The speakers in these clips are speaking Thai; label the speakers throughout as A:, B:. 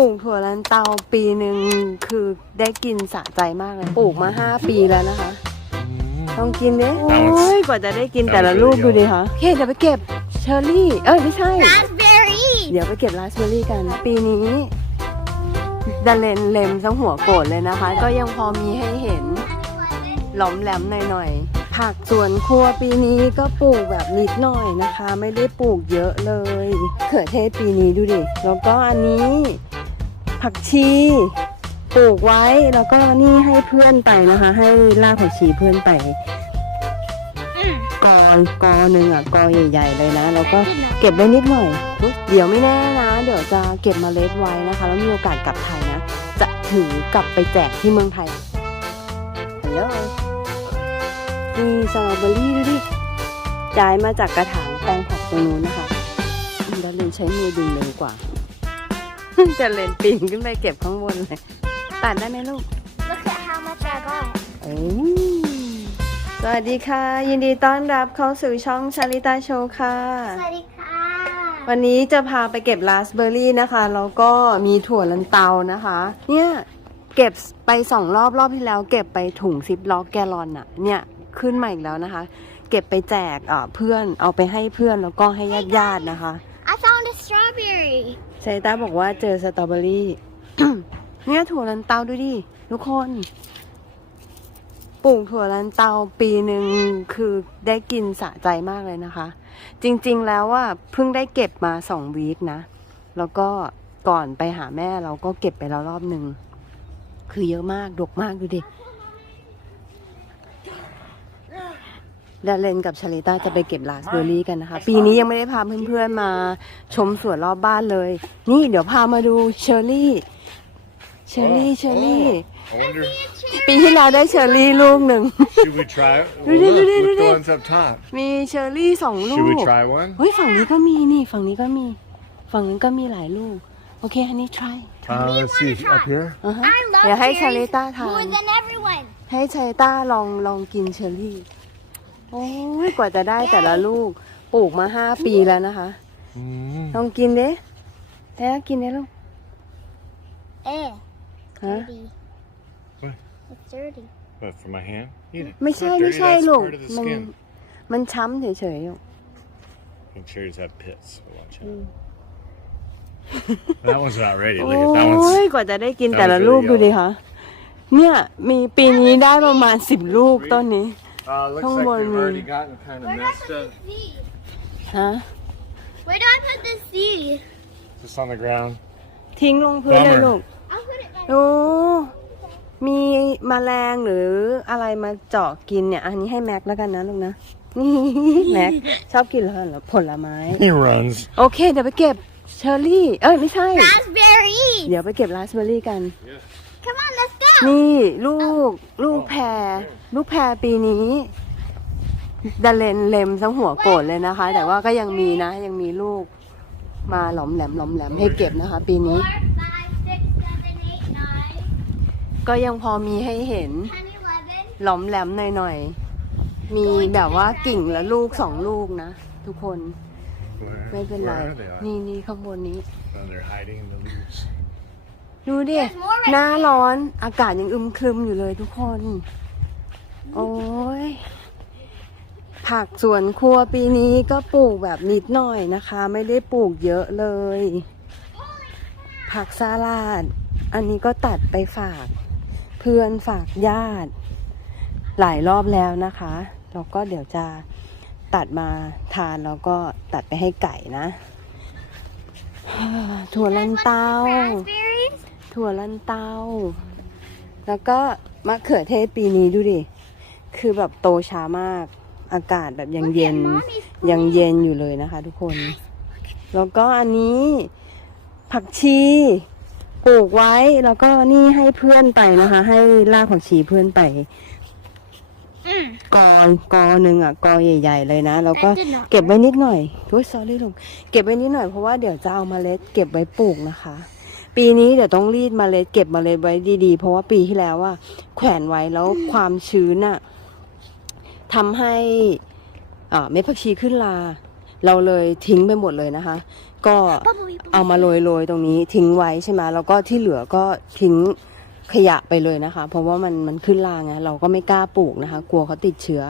A: ปลูกถั่วลันเตาปีหนึ่งคือได้กินสะใจมากเลย ปลูกมาห้าปีแล้วนะคะ ต้องกินเด้โอ้ยกว่าจะได้กินแต่ละลูกดูดิคะโอเคเดี๋ยวไปเก็บเชอร์รี่ เอ้ยไม่ใช่
B: Raspberry
A: เดี๋ยวไปเก็บราสเบอร์รี่กัน ปีนี้ดันเลนเลมทั้งหัวโกรธเลยนะคะ ก็ยังพอมีให้เห็นหลอมแหลมหน่อยๆ ผักสวนครัวปีนี้ก็ปลูกแบบนิดหน่อยนะคะ ไม่ได้ปลูกเยอะเลย เขือเทศปีนี้ดูดิ แล้วก็อันนี้ ผักชีปลูกไว้แล้วก็นี่ให้เพื่อนไปนะคะ ให้ลากผักชีเพื่อนไปกอกอหนึ่งอะกอใหญ่ ๆ เลยนะ แล้วก็เก็บไว้นิดหน่อย เดี๋ยวไม่แน่นะ เดี๋ยวจะเก็บเมาเล็ดไว้นะคะ แล้วมีโอกาสกลับไทยนะ จะถือกลับไปแจกที่เมืองไทยฮัลโหลนี่สตรอเบอรี่ดูดิจ่ายมาจากกระถางแปลงผักตรงนู้นนะคะแล้วเลนใช้มือดึงเร็วกว่า จะเลนปีนขึ้นไปเก็บข้างบนเลยตัดได้ไหมลูก
B: Look at how much I got
A: โอ้สวัสดีค่ะ ยินดีต้อนรับเข้าสู่ช่องชาลิตาโชว์ค่ะ
B: สวัสดีค่ะ
A: วันนี้จะพาไปเก็บราสเบอร์รี่นะคะแล้วก็มีถั่วลันเตานะคะ เนี่ยเก็บไปสองรอบรอบที่แล้ว เก็บไปถุงซิปล็อกแกลลอนอะเนี่ยขึ้นมาอีกแล้วนะคะ เก็บไปแจกเอ่อเพื่อนเอาไปให้เพื่อนแล้วก็ให้ญาติญาติๆนะคะ
B: I found a strawberry
A: ชาลิตาบอกว่าเจอสตรอเบอรี่ เนี่ยถั่วลันเตาดูดิ ทุกคนปลูกถั่วลันเตาปีหนึ่งคือได้กินสะใจมากเลยนะคะ จริงๆแล้วว่าเพิ่งได้เก็บมาสองวีคนะ แล้วก็ก่อนไปหาแม่เราก็เก็บไปแล้วรอบหนึ่ง คือเยอะมาก ดกมากดูดิ ดาเลนกับชาลิต้าจะไปเก็บราสเบอร์รี่กันนะคะ ปีนี้ยังไม่ได้พาเพื่อนๆมาชมสวนรอบบ้านเลย นี่เดี๋ยวพามาดูเชอร์รี่เชอร์รี่เชอร์รี่
C: I wonder,
A: ปีที่แล้วได้เชอร์รี่ลูกหนึ่ง
C: should we try it?
A: Do
C: Well,
A: they, do
C: look,
A: they, do
C: look the
A: they?
C: ones up top.
A: มีเชอร์รี่สองลู
C: Should we
A: ก
C: try one?
A: เฮ้ยฝั่งนี้ก็มีนี่ฝั่งนี้ก็มี ฝั่งนั้นก็มีหลายลูก โอเคฮันนี่ try
C: Uh, let's see, up here.
A: อ่าฮะ
B: I love
A: เดี๋ยวให้ชา
B: cherries
A: ลิต้าทาน
B: more than everyone
A: ให้ชาลิต้าลองลองกินเชอร์รี่ โอ้ยกว่าจะได้แต่ละลูก ปลูกมาห้าปีแล้วนะคะ
C: Mm.
A: ลองกินเด้แล้กินเด้ลูก
B: eh
A: ฮะ
B: dirty
C: What?
B: it's dirty
C: What, from my hand? Eat it.
A: ไม่ใช่
C: Not
A: ไม่
C: dirty,
A: ใช่
C: that's
A: ลูก
C: part of the
A: มัน
C: skin.
A: มันช้ำเฉยๆลูก
C: And cherries have pits, so watch out.
A: Mm.
C: that one's not ready.
A: โอ
C: Look at that ้
A: ย
C: one's.
A: กว่าจะได้กิน
C: that
A: แต่ละ
C: was
A: ลูก
C: really
A: ดูดิคะเนี่ย มีปีนี้ได้ประมาณสิบลูกต้นนี้
C: Uh, looks
A: Come
C: like
A: on,
C: they've already
A: man.
C: gotten kind of
B: where do I
C: messed
B: put
C: up.
B: the seed
A: ฮะ
B: where do I put the seed
C: Just on the ground.
A: ทิ้งลงพื้นเลย
C: Bummer
A: ลูก
B: I'll put it back
A: โอ้มีแมลงหรืออะไรมาเจาะกินเนี่ย อันนี้ให้แม็กแล้วกันนะลูกนะ นี่ แม็กชอบกินเหรอผลไม้
C: He runs.
A: โอเค เดี๋ยวไปเก็บเชอร์รี่ เอ้ย ไม่ใช่
B: raspberry
A: เดี๋ยวไปเก็บราสเบอร์รี่กัน
B: come on let's go
A: นี่ลูกลูกแพรลูกแพรปีนี้ดันเลนเลมทั้งหัวโกรธเลยนะคะ แต่ว่าก็ยังมีนะ ยังมีลูกมาหลอมแหลมหลอมแหลมให้เก็บนะคะ ปีนี้
B: four five six seven eight nine
A: ก็ยังพอมีให้เห็น
B: ten eleven
A: หลอมแหลมหน่อยๆ มีแบบว่ากิ่งละลูกสองลูกนะ ทุกคน
C: Where,
A: ไม่เป็นไร
C: where are they? at?
A: นี่นี่ข้างบนนี้ ดูดิ
B: There's more
A: หน้าร้อน อากาศยังอึมครึมอยู่เลยทุกคน โอ้ย ผักสวนครัวปีนี้ก็ปลูกแบบนิดหน่อยนะคะ ไม่ได้ปลูกเยอะเลย ผักสลัด อันนี้ก็ตัดไปฝาก เพื่อนฝากญาติ หลายรอบแล้วนะคะ แล้วก็เดี๋ยวจะตัดมาทานแล้วก็ตัดไปให้ไก่นะ ถั่วลันเตา
B: raspberries
A: ถั่วลันเตา แล้วก็มะเขือเทศปีนี้ดูดิ คือแบบโตช้ามาก อากาศแบบยังเย็นยังเย็นอยู่เลยนะคะ ทุกคน แล้วก็อันนี้ผักชีปลูกไว้แล้วก็นี่ให้เพื่อนไปนะคะ ให้ลากผักชีเพื่อนไป
B: อืม
A: กอกอหนึ่งอะกอใหญ่ ๆ เลยนะแล้วก็
B: I did not
A: เก็บไว้นิดหน่อยโอ้ย sorry ลุงเก็บไว้นิดหน่อยเพราะว่าเดี๋ยวจะเอาเมล็ดเก็บไว้ปลูกนะคะ ปีนี้เดี๋ยวต้องรีดเมล็ดเก็บเมล็ดไว้ดีๆ เพราะว่าปีที่แล้วว่าแขวนไว้แล้วความชื้นอะทำให้อ่าเม็ดผักชีขึ้นลา เราเลยทิ้งไปหมดเลยนะคะ ก็เอามาโรยๆตรงนี้ทิ้งไว้ใช่ไหมแล้วก็ที่เหลือก็ทิ้งขยะไปเลยนะคะ เพราะว่ามันมันขึ้นราไงเราก็ไม่กล้าปลูกนะคะ กลัวเขาติดเชื้อ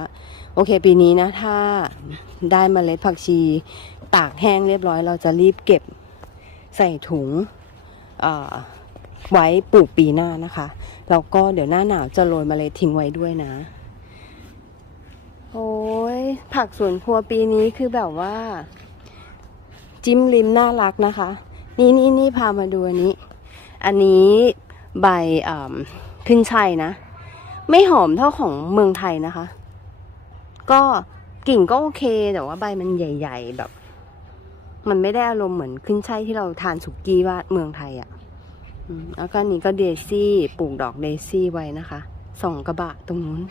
A: โอเค ปีนี้นะ ถ้าได้มเมล็ดผักชี ตากแห้งเรียบร้อย เราจะรีบเก็บใส่ถุง ไว้ปลูกปีหน้านะคะแล้วก็เดี๋ยวหน้าหนาวจะโรยเมล็ดทิ้งไว้ด้วยนะ โอ้ยผักสวนครัวปีนี้คือแบบว่า จิ้มลิมน่ารักนะคะ นี่นี่นี่พามาดูอันนี้ อันนี้ใบขึ้นชัยนะ ไม่หอมเท่าของเมืองไทยนะคะ ก็กิ่งก็โอเคแต่ว่าใบมันใหญ่ ๆ แบบ มันไม่ได้อารมณ์เหมือนขึ้นช่ายที่เราทานสุกี้ว่าเมืองไทยอะ่ะแล้วก็นี้ก็เดซี่ปลูกดอกเดซี่ไว้นะคะสองกระบะตรงนู้น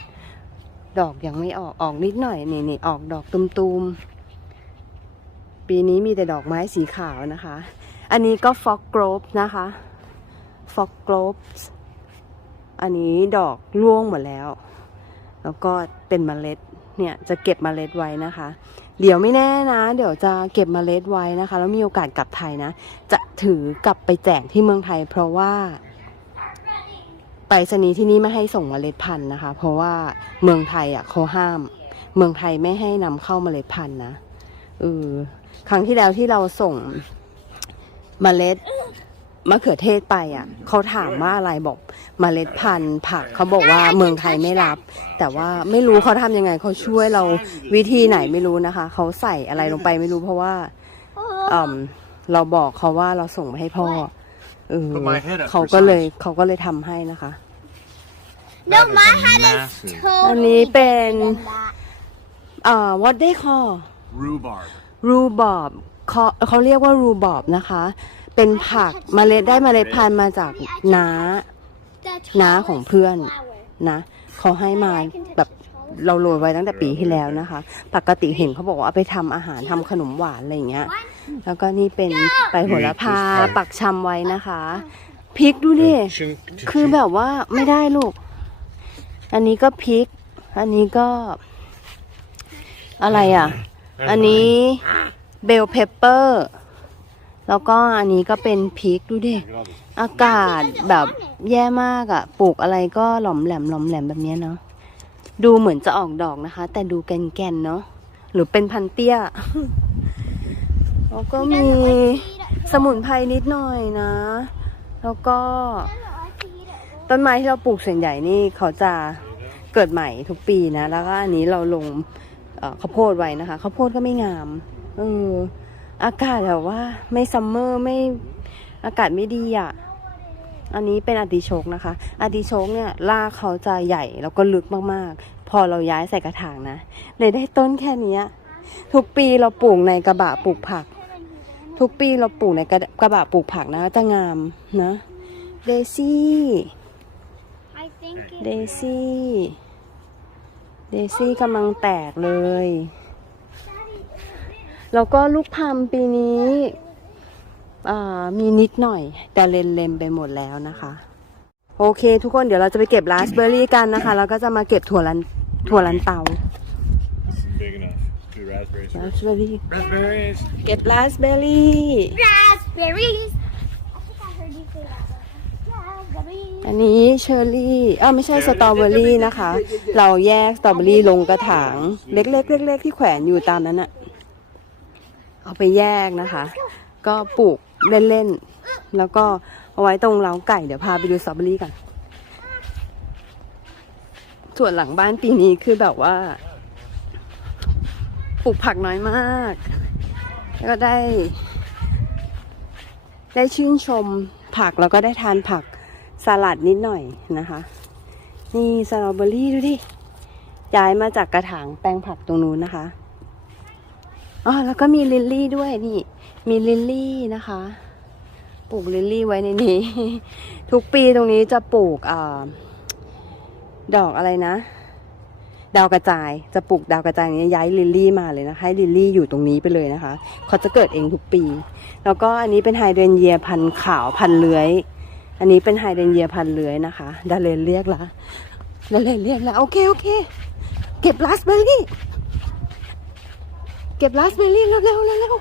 A: ดอกยังไม่ออกออกนิดหน่อยนี่นี่ออกดอกตุมๆ ปีนี้มีแต่ดอกไม้สีขาวนะคะ อันนี้ก็ฟอกโกรบนะคะฟอกโกรบอันนี้ดอกร่วงหมดแล้ว แล้วก็เป็นเมล็ด เนี่ยจะเก็บเมล็ดไว้นะคะ เดี๋ยวไม่แน่นะ เดี๋ยวจะเก็บเมล็ดไว้นะคะ แล้วมีโอกาสกลับไทยนะ จะถือกลับไปแจกที่เมืองไทย เพราะว่าไปรษณีที่นี่ไม่ให้ส่งเมล็ดพันธุ์นะคะ เพราะว่าเมืองไทยอะเขาห้าม เมืองไทยไม่ให้นำเข้าเมล็ดพันธุ์นะเออครั้งที่แล้วที่เราส่งเมล็ด มะเขือเทศไปอะเขาถามว่าอะไรบอกเมล็ดพันธุ์ผักเขาบอกว่าเมืองไทยไม่รับ แต่ว่าไม่รู้เขาทำยังไงเขาช่วยเราวิธีไหนไม่รู้นะคะเขาใส่อะไรลงไปไม่รู้เพราะว่าอืมเราบอกเขาว่าเราส่งไปให้พ่อเออ
C: Put my head up
A: เขาก็เลยเขาก็เลยทำให้นะคะ
B: No,
C: That is
B: my
C: a
B: head is
C: massive
A: อัน
B: totally
A: นี้เป็น
B: bigger than that.
A: อ่า what they call
C: rhubarb.
A: รูบอบเขาเขาเรียกว่ารูบอบนะคะ เป็นผักเมล็ดได้เมล็ดพันธุ์มาจากน้า น้าของเพื่อนนะเขาให้มาแบบเราโรยไว้ตั้งแต่ปีที่แล้วนะคะ ปกติเห็นเขาบอกว่าเอาไปทำอาหารทำขนมหวานอะไรอย่างเงี้ย แล้วก็นี่เป็นใบโหระพาปักชำไว้นะคะพริกดูดิคือแบบว่าไม่ได้ลูก อันนี้ก็พริก อันนี้ก็ อะไรอะ อันนี้เบลเพปเปอร์ แล้วก็อันนี้ก็เป็นพริกดูดิ อากาศแบบแย่มากอะ่ะ ปลูกอะไรก็หล่อมแหลมหล่อมแหลมแบบเนี้ยเนาะ ดูเหมือนจะออกดอกนะคะ แต่ดูแกนๆเนาะ หรือเป็นพันเตี้ย แล้วก็มีสมุนไพรนิดหน่อยนะ แล้วก็ ต้นไม้ที่เราปลูกส่วนใหญ่นี่เขาจะเกิดใหม่ทุกปีนะ แล้วก็อันนี้เราลงข้าวโพดไว้นะคะข้าวโพดก็ไม่งาม เออ อากาศแบบว่าไม่ซัมเมอร์ไม่อากาศไม่ดีอะ อันนี้เป็นอาติโชกนะคะอาติโชกเนี่ยรากเขาจะใหญ่แล้วก็ลึกมากๆ พอเราย้ายใส่กระถางนะเลยได้ต้นแค่เนี้ยทุกปีเราปลูกในกระบะปลูกผัก ทุกปีเราปลูกในกระกระบะปลูกผักนะจะงามนะเดซี่
B: I think it
A: เดซี่เดซี่กำลังแตกเลย แล้วก็ลูกพลัมปีนี้อ่ามีนิดหน่อย แต่เลนเลมไปหมดแล้วนะคะ โอเค ทุกคนเดี๋ยวเราจะไปเก็บราสเบอร์รี่กันนะคะแล้วก็จะมาเก็บถั่วลันถั่วลันเตา
C: This is big enough. Two raspberries.
A: ราสเบอร์รี่
C: Raspberries.
A: เก็บราสเบอร์รี่
B: raspberries. I think I heard you say that. Raspberries.
A: อันนี้เชอร์รี่เอ้าไม่ใช่สตรอเบอรี่นะคะ เราแยกสตรอเบอรี่ลงกระถาง เล็กๆเล็กๆที่แขวนอยู่ตามนั้นอะ เอาไปแยกนะคะ ก็ปลูกเล่นๆ แล้วก็เอาไว้ตรงเล้าไก่เดี๋ยวพาไปดูสตรอเบอรี่กันส่วนหลังบ้านปีนี้คือแบบว่าปลูกผักน้อยมาก แล้วก็ได้ ได้ชื่นชมผักแล้วก็ได้ทานผักสลัดนิดหน่อยนะคะ นี่สตรอเบอรี่ดูดิย้ายมาจากกระถางแปลงผักตรงนู้นนะคะ อ๋อแล้วก็มีลิลลี่ด้วยนี่ มีลิลลี่นะคะ ปลูกลิลลี่ไว้ในนี้ ทุกปีตรงนี้จะปลูกอดอกอะไรนะ ดาวกระจายจะปลูกดาวกระจายนี้ย้ายลิลลี่มาเลยนะคะให้ลิลลี่อยู่ตรงนี้ไปเลยนะคะเขาจะเกิดเองทุกปี แล้วก็อันนี้เป็นไฮเดรนเยียพันขาวพันเลื้อย อันนี้เป็นไฮเดรนเยียพันเลื้อยนะคะดาเลนเรียกละดาเลนเรียกละโอเคโอเค เก็บราสเบอร์รี่ เก็บราสเบอร์รี่เร็วเร็วเร็วเร็ว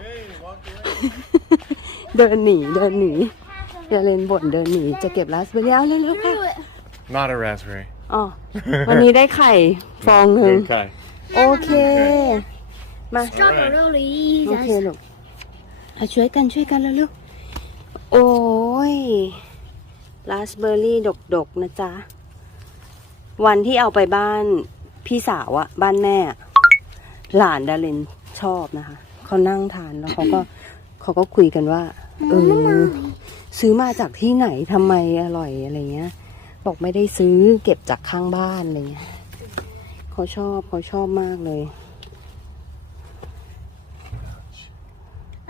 A: เดินหนีเดินหนีอย่าเล่นบ่นเดินหนีจะเก็บราสเบอร์รี่เอาเร็วๆค่ะ
B: Through it.
C: Not a raspberry.
A: อ๋อวันนี้ได้ไข่ฟองหนึ่ง
C: Okay.
A: โอเค มา
B: Strawberries.
A: โอเคลูกเอาช่วยกันช่วยกันเร็วๆโอ้ยราสเบอร์รี่ดกๆนะจ๊ะ วันที่เอาไปบ้านพี่สาวอะบ้านแม่อะหลานดาริน ชอบนะคะเขานั่งทานแล้วเขาก็เขาก็คุยกันว่าเออซื้อมาจากที่ไหนทำไมอร่อยอะไรเงี้ย บอกไม่ได้ซื้อเก็บจากข้างบ้านอะไรเงี้ยเขาชอบเขาชอบมากเลย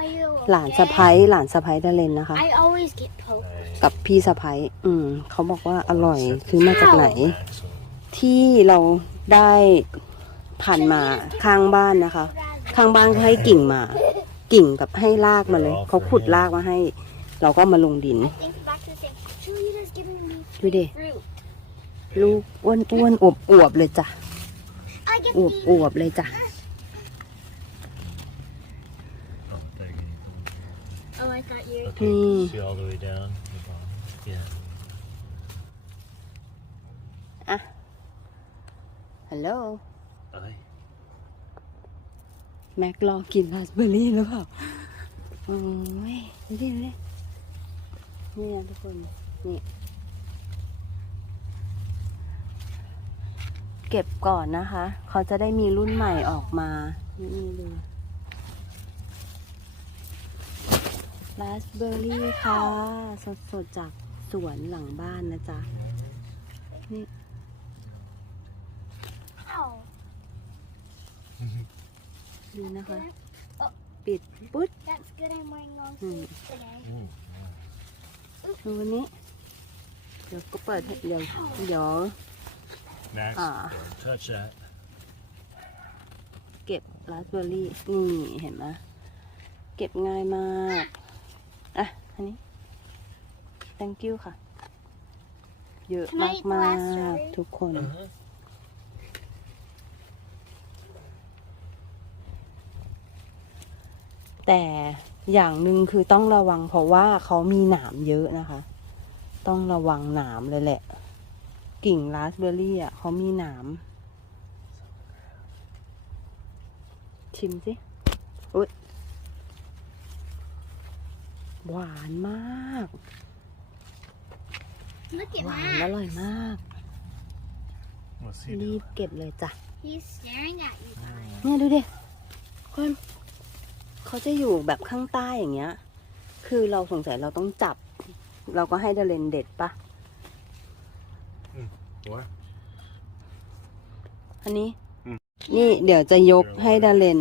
B: Are you
A: หลานสะพ้ยหลานสะพ้ยดาเลนนะคะ
B: I always get poked.
A: กับพี่สะพ้ยอืมเขาบอกว่าอร่อยซื้อมาจากไหน ที่เราได้ผ่านมาข้างบ้านนะคะ ข้างบ้านเขาให้กิ่งมา กิ่งกับให้รากมาเลย เขาขุดรากมาให้ เราก็มาลงดิน
B: I think back to the same. Cheerleaders giving me
A: ดูดิ
B: fruit.
A: ลูกอ้วนอ้วนอวบอวบๆเลยจ้ะ
B: I get
A: อวบ
B: these.
A: อวบๆเลยจ้ะ
B: Oh, I thought you.
D: Okay,
A: Hmm.
D: see all the way down the bottom. Yeah.
A: ฮัลโหล
D: Aye.
A: แม็กรอกินราสเบอร์รี่หรือเปล่าโอ้ยดูดิดูดินี่นะทุกคน นี่ เก็บก่อนนะคะ เขาจะได้มีรุ่นใหม่ออกมา นี่ดูราสเบอร์รี่ค่ะ สดๆจากสวนหลังบ้านนะจ๊ะ นี่
B: Ow.
A: ดูนะคะ ปิดปุ๊ด
B: That's good. I'm wearing long
A: Hmm.
B: sleeves today.
A: ดูวันนี้ เดี๋ยวก็เปิดให้เดี๋ยวเดี๋ยว
D: Max,
A: Ah.
D: don't touch that.
A: เก็บราสเบอร์รี่ นี่เห็นไหมเก็บง่ายมาก อะ อันนี้ thank you ค่ะ เยอะ
B: Can I
A: มาก
B: eat the
A: มา
B: last
A: ก
B: strawberry?
A: ทุกคน
D: Uh-huh.
A: แต่อย่างหนึ่งคือต้องระวังเพราะว่าเขามีหนามเยอะนะคะ ต้องระวังหนามเลยแหละ กิ่งราสเบอร์รี่อะเขามีหนาม ชิมสิอุ๊ยหวานมาก
B: Look at
A: หวานอ
B: Max.
A: ร่อยมาก
D: What's he
A: รี
D: doing?
A: บเก็บเลยจ้ะ
B: He's staring at you guys.
A: เนี่ยดูดิคน เขาจะอยู่แบบข้างใต้อย่างเงี้ย คือเราสงสัยเราต้องจับ เราก็ให้เดเรนเด็ดปะ
D: What?
A: อันนี้
C: อืม
A: นี่เดี๋ยวจะยกให้ดาเลน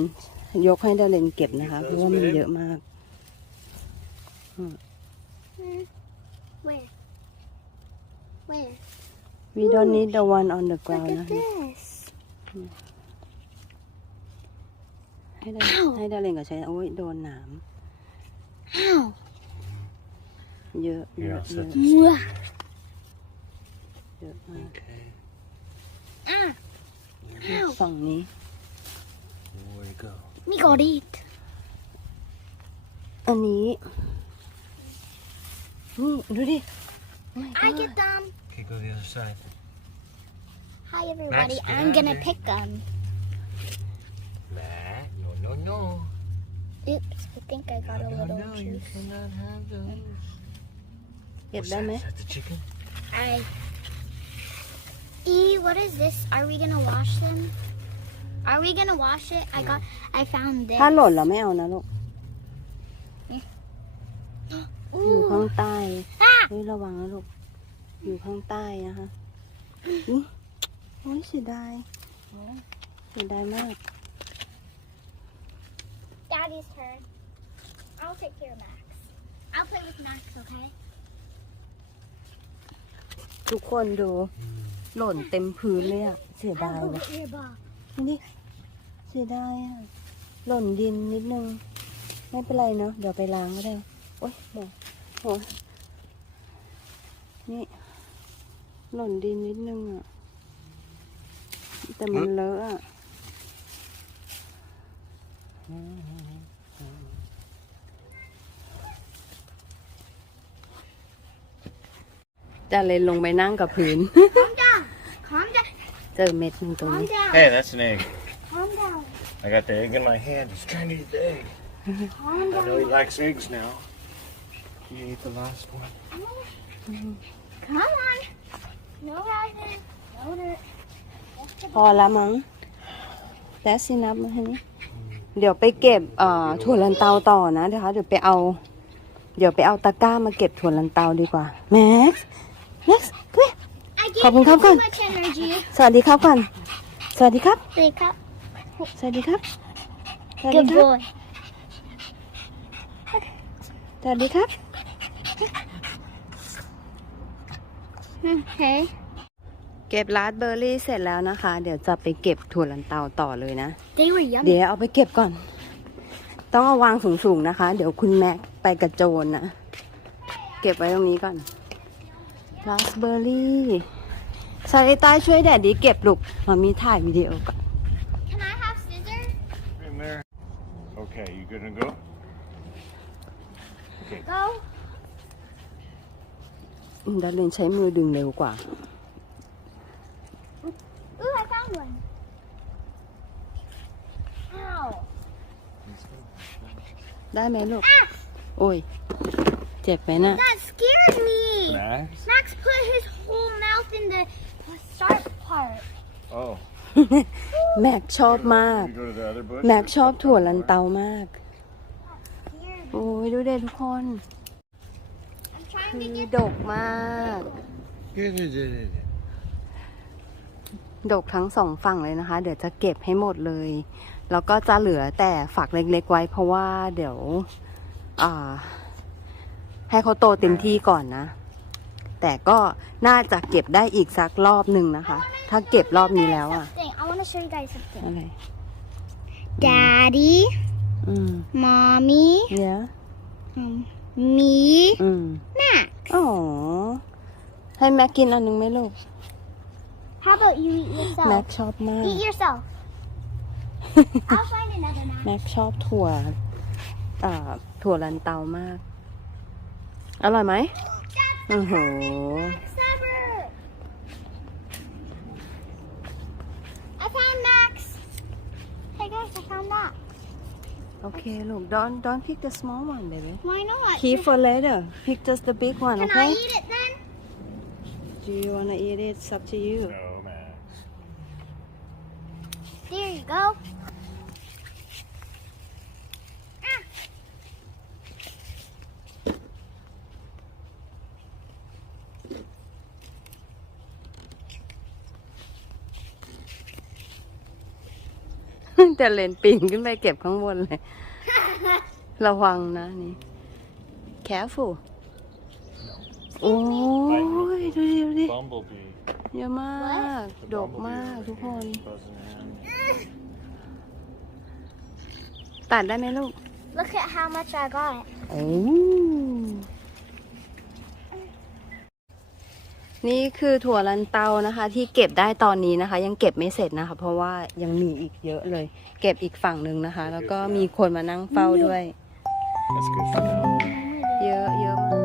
A: ยกให้ดาเลนเก็บนะคะ เพราะว่ามันเยอะมาก
B: Where? Where?
A: we don't need the one on the
B: Look
A: ground
B: at
A: นะ
B: this.
A: ให้ดาให้ดาเลนกับใช้โอ้ยโดนหนาม
B: Ow.
A: เยอะเย
D: Here,
A: อะ
D: I'll
A: เย
D: set
A: อะ
D: this.
B: Mwah.
A: เยอะมาก
D: Okay.
B: Ah. Ow.
A: ฝั่งนี้
D: Where you go?
B: Me got it.
A: อันนี้นี่ดูดิ Oh my
B: I
A: God
B: get them.
D: Okay, go the other side.
B: Hi everybody.
D: get
B: I'm
D: out
B: gonna
D: there.
B: pick them.
D: Matt, no, no, no.
B: Oops. I think I got a
D: no,
B: little
D: no, you
B: juice.
D: cannot have those.
A: เก็บ
D: What's
A: ได้ไหม
D: that? Is that the chicken?
B: I. E, what is this? Are we gonna wash them? Are we gonna wash it? I got. I found this.
A: ถ้าหล่นเราไม่เอานะลูก อยู่ข้าง
B: Ooh.
A: ใต้
B: Ah.
A: เฮ้ยระวังนะลูก อยู่ข้างใต้นะคะอุ๊ยโอ้ยเสียดายเสียดายมาก
B: Daddy's turn. I'll take care of Max. I'll play with Max, okay?
A: ทุกคนดูหล่นเต็มพื้นเลยอะเสียดาย
B: I'll
A: เล
B: go
A: ย
B: get your ball.
A: นี่เสียดายอะหล่นดินนิดนึง ไม่เป็นไรเนาะเดี๋ยวไปล้างก็ได้ โอ๊ยโอ้โหนี่ หล่นดินนิดนึงอะแต่มันเลอะอะ จะเลยลงไปนั่งกับพื้น
B: Calm down. Calm down.
A: เจอเม็ดหนึ่งตรง
B: Calm
A: นี้
B: down.
C: Hey, that's an egg.
B: Calm down.
C: I got the egg in my hand. He's trying to eat the egg.
B: Calm
C: I know he
B: down.
C: likes eggs now. He ate the last one.
B: Come on. No rising. No dirt.
A: พอแล้วมั้งแล้วสินับมาให้นี่เดี๋ยวไปเก็บเอ่อถั่วลันเตาต่อนะเดี๋ยวคะเดี๋ยวไปเอา เดี๋ยวไปเอาตะกร้ามาเก็บถั่วลันเตาดีกว่าแม็กซ์ แม็กซ์ขึ้น
B: I gave
A: Come on,
B: you
A: come
B: too
A: on.
B: much energy.
A: สวัสดีครับก่อน สวัสดีครับ
B: Wake up.
A: สวัสดีครับ สวัสดี
B: Good
A: ครับ
B: boy.
A: สวัสดีครับ
B: Okay.
A: เก็บราสเบอร์รี่เสร็จแล้วนะคะ เดี๋ยวจะไปเก็บถั่วลันเตาต่อเลยนะ
B: They were yummy.
A: เดี๋ยวเอาไปเก็บก่อน ต้องเอาวางสูงๆนะคะ เดี๋ยวคุณแม็กไปกระโจนนะ เก็บไว้ตรงนี้ก่อน ราสเบอร์รี่ซาริต้าช่วยแดดดีเก็บลูกมามีถ่ายวิดีโอก่อน
B: Can I have scissors?
C: In there. Okay, you gonna go?
B: Go.
A: ดารินใช้มือดึงเร็วกว่า
B: Ooh, I found one. Ow.
A: ได้ไหมลูก
B: Ah,
A: โอ้ย เจ็บไหมนะ
B: that scared me.
C: Max?
B: Max put his whole mouth in the start part.
C: Oh.
A: แม็กชอบมาก
C: You go to the other bush?
A: แม็กชอบถั่วลันเตามาก
B: Scared.
A: โอ้ยดูเด็ทุกคน
B: I'm trying
A: คื
B: to
A: อ
B: get
A: ดกมากดกทั้งสองฝั่งเลยนะคะ เดี๋ยวจะเก็บให้หมดเลย แล้วก็จะเหลือแต่ฝักเล็กๆไว้ เพราะว่าเดี๋ยว อ่า ให้เขาโตเต็มที่ก่อนนะ แต่ก็น่าจะเก็บได้อีกสักรอบหนึ่งนะคะ ถ้าเก็บรอบนี้แล้วอะ
B: something. I want to show you guys something.
A: อะไร
B: Daddy,
A: อืม
B: mommy,
A: เดี๋ยว
B: um, me,
A: อืม
B: Max.
A: อ๋อ ให้แม็กกินอันหนึงไหมลูก
B: How about you eat
A: แม็ก
B: yourself?
A: ชอบมาก
B: Eat yourself. I'll find another Max.
A: แม็กชอบถั่วอ่าถั่วลันเตามาก อร่อยไหมโอ้โห
B: Max ever. I found Max. Hey guys, I found that.
A: โอเคลูก don't don't pick the small one baby
B: Why not?
A: keep for later pick just the big one
B: Can I
A: okay
B: eat it then?
A: do you wanna eat it it's up to you
C: No, Max.
B: There you go.
A: แต่เลนปีนขึ้นไปเก็บข้างบนเลย ระวังนะนี่ careful โอ้ย ดูดิดูดิ
C: Bumblebee.
A: เยอะมากดกมากทุกคน
C: Buzzing around.
A: ตัดได้ไหมลูก
B: Look at how much I got.
A: โอ้ นี่คือถั่วลันเตานะคะ ที่เก็บได้ตอนนี้นะคะ ยังเก็บไม่เสร็จนะคะ เพราะว่ายังมีอีกเยอะเลย เก็บอีกฝั่งหนึ่งนะคะ แล้วก็มีคนมานั่งเฝ้าด้วย
C: That's good for now.
A: เยอะเยอะมาก